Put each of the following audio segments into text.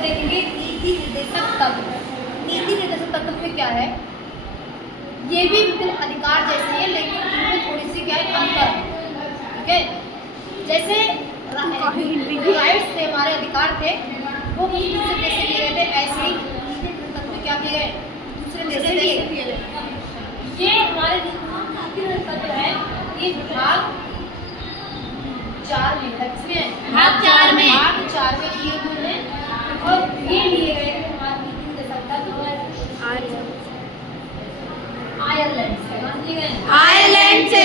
लोग देखेंगे नीति निर्देशक तत्व। नीति निर्देशक तत्व में क्या है, ये भी बिल्कुल अधिकार जैसे है लेकिन इनमें थोड़ी सी क्या है अंतर है। ठीक है, जैसे राइट्स थे, हमारे अधिकार थे, वो दूसरे देश से लिए गए थे, ऐसे ही तत्व क्या किए गए, दूसरे देश से लिए गए। ये हमारे नीति निर्देशक तत्व है, ये भाग 4 में है, किसमें भाग 4 में लिए हुए हैं और ये लिए गए थे हमारे नीति निर्देशक तत्व आयरलैंड से। आयरलैंड से।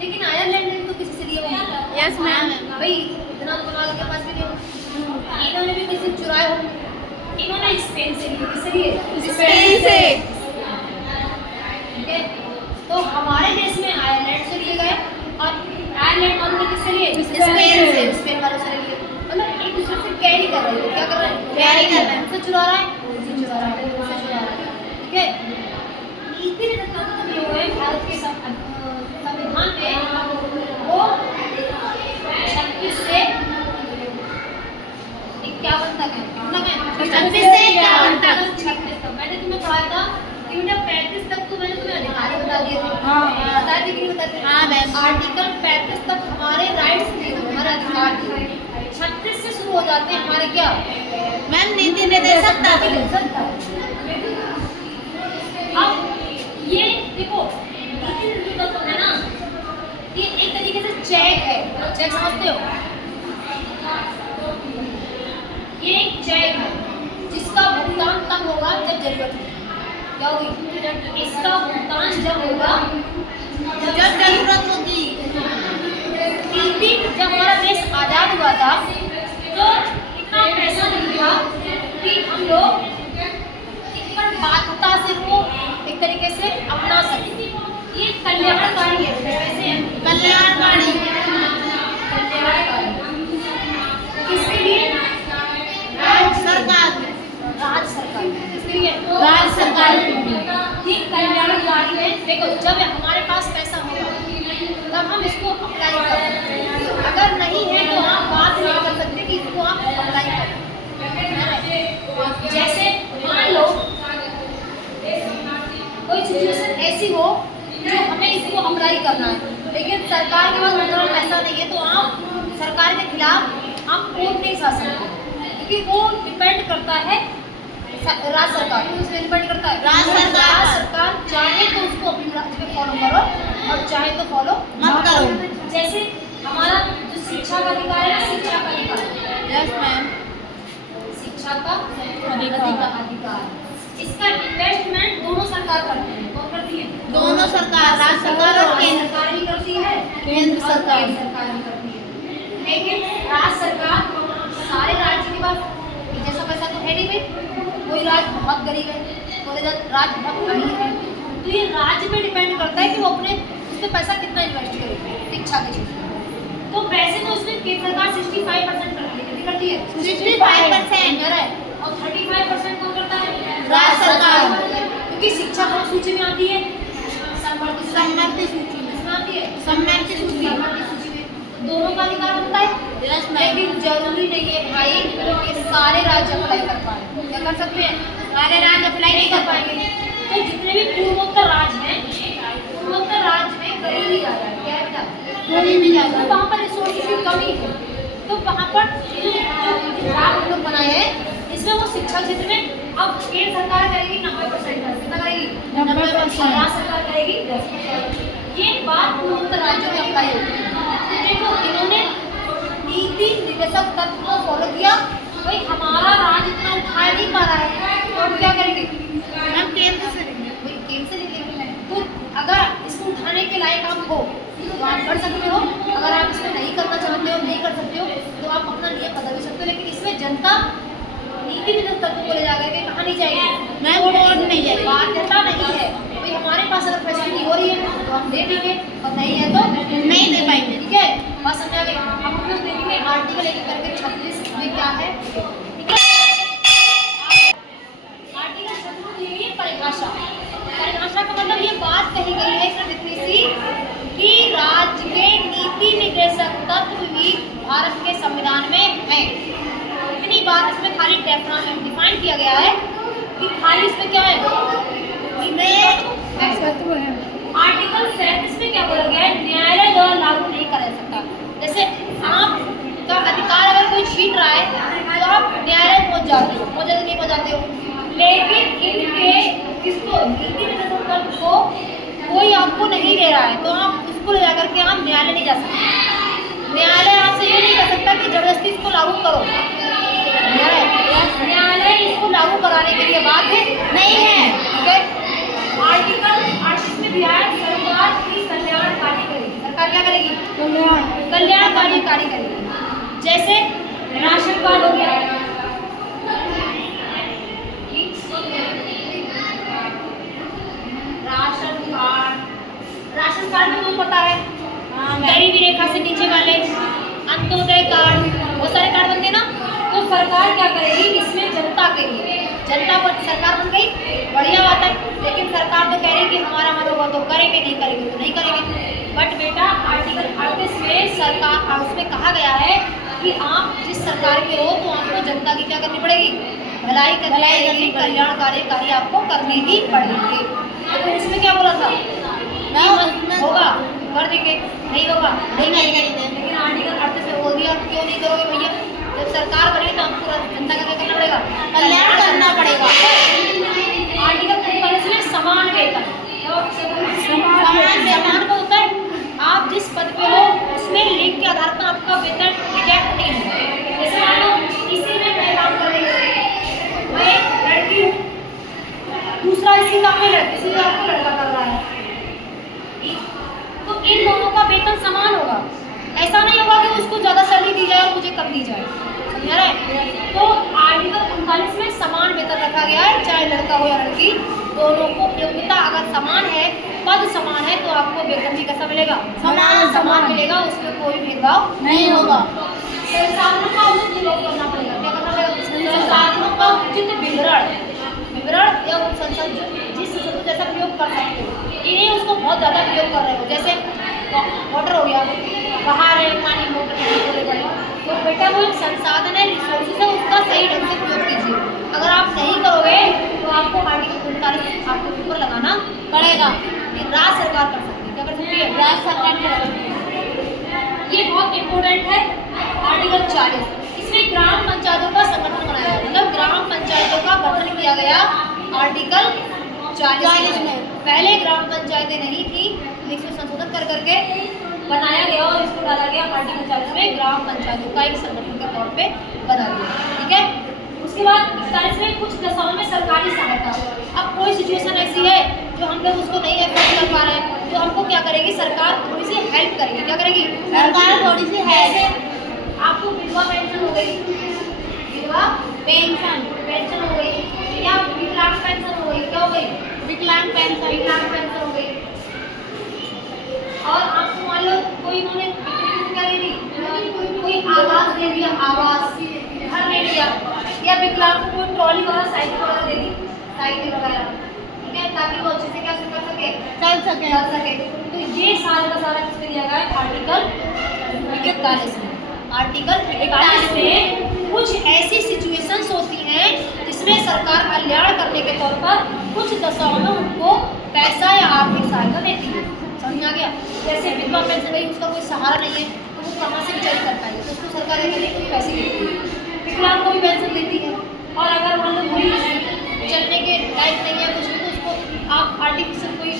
लेकिन आयरलैंड ने तो किसी से लिए होंगे। Yes ma'am. भाई इतना तो नाल के पास भी नहीं होगा, इन्होंने भी किसी चुराए होंगे। इन्होंने स्पेन से लिए, किससे लिए, स्पेन से। ठीक है, तो हमारे देश में आयरलैंड से लिए गए और आयरलैंड वालों ने किससे लिए, स्पेन से। स्पेन वालों से लिए। मतलब एक दूसरे से कैरी कर रहे हैं, क्या कर रहे हैं, कैरी कर रहे हैं। उनसे चुरा रहा है, उनसे चुरा रहा है, उनसे चुरा रहा है। ठीक है, नीति निर्देशक तत्व जो है भारत के संविधान में वो 36 से 51 तक है। कितना है, 36 से 51 तक। 36 तक। मैंने तुम्हें पढ़ाया था कि बेटा 35 तक तो मैंने तुम्हें अधिकार ही बता दिए थे। हाँ। बताया थे कि नहीं बताते? हाँ मैम। आर्टिकल 35 तक हमारे राइट्स थे, हमारे अधिकार थे। 36 से शुरू हो जाते हैं हमारे क्या मैम नीति निर्देशक तत्व। अब ये देखो नीति निर्देशक तत्व है ना, ये एक तरीके से चेक है, चेक समझते हो, ये एक चेक है जिसका भुगतान तब होगा जब जरूरत हो। क्या होगी, इसका भुगतान जब होगा जब जरूरत होगी। नीति जब हमारा देश आजाद हुआ था तो इतना पैसा नहीं था कि हम लोग इतना बाध्यता से वो एक तरीके से अपना सके। ये कल्याणकारी है, कैसे है, कल्याणकारी। कल्याणकारी किसके लिए, राज्य सरकार। राज्य सरकार किसके लिए, राज्य सरकार। ये कल्याणकारी है। देखो जब हमारे पास पैसा होगा तब हम इसको अप्लाई कर सकते हैं, अगर नहीं है तो आप बात नहीं कर सकते कि इसको आप अप्लाई करें। जैसे मान लो कोई सिचुएशन ऐसी हो जो हमें इसको अप्लाई करना है लेकिन सरकार के पास उतना पैसा नहीं है, तो आप सरकार के खिलाफ आप कोर्ट नहीं जा सकते, क्योंकि वो डिपेंड करता है राज्य सरकार, उसमें डिपेंड करता है राज्य सरकार चाहे तो उसको अपने राज्य में फॉलो करो और चाहे तो फॉलो मत करो। जैसे हमारा जो शिक्षा का अधिकार है ना, शिक्षा का अधिकार, यस मैम। शिक्षा का अधिकार, इसका इन्वेस्टमेंट दोनों सरकार करते हैं। कौन करती है, दोनों सरकार, राज्य सरकार और केंद्र सरकार भी करती है, केंद्र सरकार। केंद्र सरकार भी करती है। लेकिन राज्य सरकार सारे राज्य के पास जैसा पैसा तो है नहीं भाई, कोई राज्य बहुत गरीब है, कोई राज्य बहुत अमीर है, तो ये राज्य पे डिपेंड करता है कि वो अपने उसमें पैसा कितना इन्वेस्ट करेगी शिक्षा के क्षेत्र में। तो वैसे तो उसमें केंद्र सरकार 65% करती है, कितनी करती है, 65% है और 35% कौन करता है, राज्य सरकार। क्योंकि शिक्षा कौन सूची में आती है, समवर्ती सूची में आती है, समवर्ती सूची। समवर्ती सूची में दोनों का अधिकार होता है। Yes ma'am. लेकिन जरूरी नहीं है भाई कि सारे राज्य अप्लाई कर पाए, क्या कर सकते हैं, सारे राज्य अप्लाई नहीं कर पाएंगे। तो जितने भी पूर्वोत्तर राज्य हैं, पूर्वोत्तर राज्य में गरीबी ज़्यादा है, क्या है बेटा, गरीबी ज़्यादा तो वहाँ पर रिसोर्सेज की कमी है, तो वहाँ पर जो विभाग हम लोग बनाए हैं इसमें वो शिक्षा क्षेत्र में अब केंद्र सरकार करेगी 90%, कितना करेगी, 90%, राज्य सरकार करेगी 10%। ये बात पूर्वोत्तर राज्यों में अप्लाई होती है। तो देखो इन्होंने नीति निर्देशक तत्व को फॉलो किया, भाई हमारा राज्य इतना उठा नहीं पा रहा है तो हम क्या करेंगे, हम केंद्र से लेंगे। भाई केंद्र से ले लेंगे। तो अगर इसको उठाने के लायक आप हो तो आप कर सकते हो, अगर आप इसको नहीं करना चाहते हो, नहीं कर सकते हो तो आप अपना नियम बदल भी सकते हो। लेकिन इसमें जनता नीति निर्देशक तत्व को ले जाकर के कहाँ नहीं जाएगी, मैं कोर्ट नहीं जाएगी, बाध्यता नहीं है। भाई हमारे पास अगर फैसिलिटी हो रही है तो हम दे देंगे और नहीं है तो नहीं दे पाएंगे। ठीक है, बात समझ आ गई। अब हम लोग देखेंगे आर्टिकल एक करके 36 में क्या है, ठीक है। आर्टिकल 36 में दी गई है परिभाषा। परिभाषा का मतलब ये बात कही गई है इसमें इतनी सी कि राज्य के नीति निर्देशक तत्व भी भारत के संविधान में है। बाद इसमें खाली डिफाइन किया गया है कि खाली इसमें क्या है, आर्टिकल 37 में क्या बोला गया है, न्यायालय द्वारा लागू नहीं करा जा सकता। जैसे आपका अधिकार अगर कोई छीन रहा है तो आप न्यायालय पहुंच जाते हो, नहीं पहुंच जाते हो, लेकिन इनके किसको नीति निर्देशक तंत्र को कोई आपको नहीं दे रहा है तो आप उसको ले जाकर के आप न्यायालय नहीं जा सकते। न्यायालय आपसे ये नहीं कर सकता कि जबरदस्ती इसको लागू करो, न्यायालय इसको लागू कराने के लिए बाध्य नहीं है। ठीक है, आर्टिकल 38 में दिया है सरकार की कल्याणकारी करेगी। सरकार क्या करेगी, कल्याणकारी कार्य करेगी। जैसे राशन कार्ड हो गया, राशन कार्ड में तुम्हें पता है गरीबी रेखा से नीचे वाले, अंत्योदय कार्ड, बहुत सारे कार्ड बनते हैं ना, तो सरकार क्या करेगी इसमें जनता के लिए, जनता पर सरकार बन गई, बढ़िया बात है, लेकिन सरकार तो कह रही कि हमारा मन होगा तो करेंगे, नहीं करेंगे तो नहीं करेंगे। बट बेटा आर्टिकल 38 में सरकार उसमें कहा गया है कि आप जिस सरकार के हो तो आपको जनता की क्या करनी पड़ेगी, भलाई करनी, कल्याणकारी कार्य आपको करने ही पड़ेंगे। तो उसमें क्या बोला था, होगा कर देंगे, नहीं होगा नहीं करेंगे। लेकिन आर्टिकल 38 में बोल दिया क्यों नहीं करोगे भैया, जब सरकार बनेगी तो आपको जनता का क्या करना पड़ेगा, कल्याण करना पड़ेगा। आर्टिकल 43 में समान वेतन, समान को होता है आप जिस पद पे हो उसमें लिंग के आधार पर आपका वेतन डिडक्ट नहीं है। जैसे मान लो इसी में मैं काम कर रही हूँ, मैं लड़की हूँ, दूसरा इसी काम में लड़की, इसी आपको लड़का कर रहा है, तो इन दोनों का वेतन समान होगा। ऐसा नहीं होगा कि उसको ज़्यादा सैलरी दी जाए और मुझे कम दी जाए, समझ रहा है। तो आर्टिकल 39 में समान वेतन रखा गया है, चाहे लड़का हो या लड़की, दोनों को योग्यता अगर समान है, पद समान है तो आपको वेतन भी कैसा मिलेगा, समान मिलेगा, उसमें कोई भेदभाव नहीं होगा। संसाधनों का उचित विनियोग करना पड़ेगा, क्या करना पड़ेगा, संसाधनों का उचित विवरण या जिस को जैसा प्रयोग कर सकते हो, इन्हें उसको बहुत ज़्यादा प्रयोग कर रहे हो, जैसे वाटर हो गया, बाहर है पानी, मोटर खोले पड़े, तो बेटा वो एक संसाधन है, रिसोर्सेज है, उसका सही ढंग से प्रयोग कीजिए। अगर आप नहीं करोगे तो आपको आर्टिकल 39 आपको ऊपर लगाना पड़ेगा। ये राज्य सरकार कर सकती है, क्या कर सकती है, राज्य सरकार कर सकती है। ये बहुत इम्पोर्टेंट है आर्टिकल 40, इसमें ग्राम पंचायतों का संगठन बनाया गया, मतलब ग्राम पंचायतों का गठन किया गया आर्टिकल 40 में। पहले ग्राम पंचायतें नहीं थी, इसमें संशोधन कर करके बनाया गया और इसको डाला गया आर्टिकल 40 में, ग्राम पंचायतों का एक संगठन के तौर पे बना दिया। ठीक है, उसके बाद 41 में कुछ दशाओं में सरकारी सहायता। अब कोई सिचुएशन ऐसी है जो हम लोग उसको नहीं अफोर्ड कर पा रहे हैं, तो हमको क्या करेगी सरकार, थोड़ी सी हेल्प करेगी। क्या करेगी सरकार, थोड़ी सी हेल्प। आपको विधवा पेंशन हो गई, विधवा पेंशन हो गई, या विकलांग पेंशन हो गई, क्या हो गई, विकलांग पेंशन हो गई। और आपको मान लो कोई इन्होंने क्या दे दी, कोई आवास दे दिया, आवास घर ले लिया, या विकलांग को कोई ट्रॉली वगैरह साइकिल वगैरह दे दी, साइकिल वगैरह, ठीक है, ताकि वो अच्छे से क्या कर सके, चल सके। तो ये सारा का सारा किसमें दिया गया है, आर्टिकल 41 में। आर्टिकल 41 में कुछ ऐसी सिचुएशंस होती हैं जिसमें सरकार कल्याण करने के तौर पर कुछ दशाओं में उनको पैसा या आर्थिक सहायता देती है। समझ आ गया, जैसे विधवा पेंशन गई, उसका कोई सहारा नहीं है तो वो कहाँ से बेचारी कर पाएगी, तो उसको सरकार क्या करेगी, कुछ पैसे देती है। विकलांग को भी पेंशन देती है, और अगर मान लो कोई चलने के लायक नहीं है कुछ भी, तो उसको आप आर्टिफिशियल कोई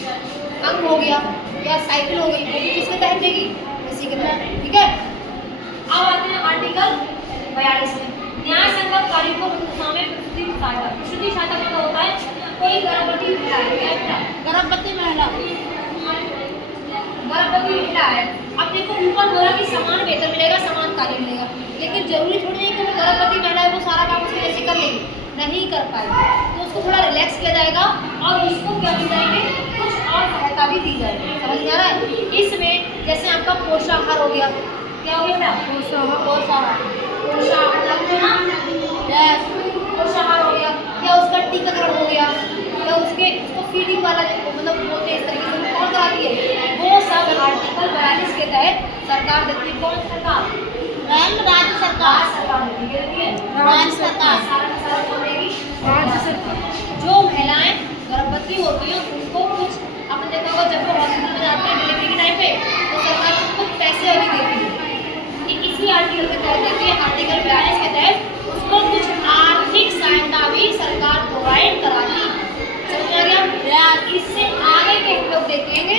अंग हो गया या साइकिल हो गई, वो भी किसके तहत देगी, इसी के तहत। ठीक है, अब आते हैं आर्टिकल 42 में, न्याय संगत कार्यों को हंगामा में प्रसूति सहायता। प्रसूति सहायता का होता है कोई गर्भवती महिला है, अब देखो ऊपर बोला कि समान वेतन मिलेगा, समान कार्य मिलेगा, लेकिन जरूरी थोड़ी नहीं कि वो गर्भवती महिला है वो सारा काम उसकी जैसे कर लेगी, नहीं कर पाएगी, तो उसको थोड़ा रिलैक्स किया जाएगा और उसको क्या मिल जाएंगे, कुछ और सहायता भी दी जाएगी। समझ में आ रहा है। इसमें जैसे आपका पोषाहार हो गया, क्या हो गया, पोषाहार हो गया, या उसका टीकाकरण हो गया, या उसको फीडिंग वाला मतलब बोलते हैं इस तरीके से कौन कराती है, वो सब आर्टिकल 42 के तहत सरकार देती है। कौन सरकार, राज्य सरकार देती है, राज्य तरफ से जोड़ देती है आर्टिकल 42 के तहत उसको कुछ आर्थिक सहायता भी सरकार प्रोवाइड कराती है। समझ आ गया? इससे आगे के हम लोग देखेंगे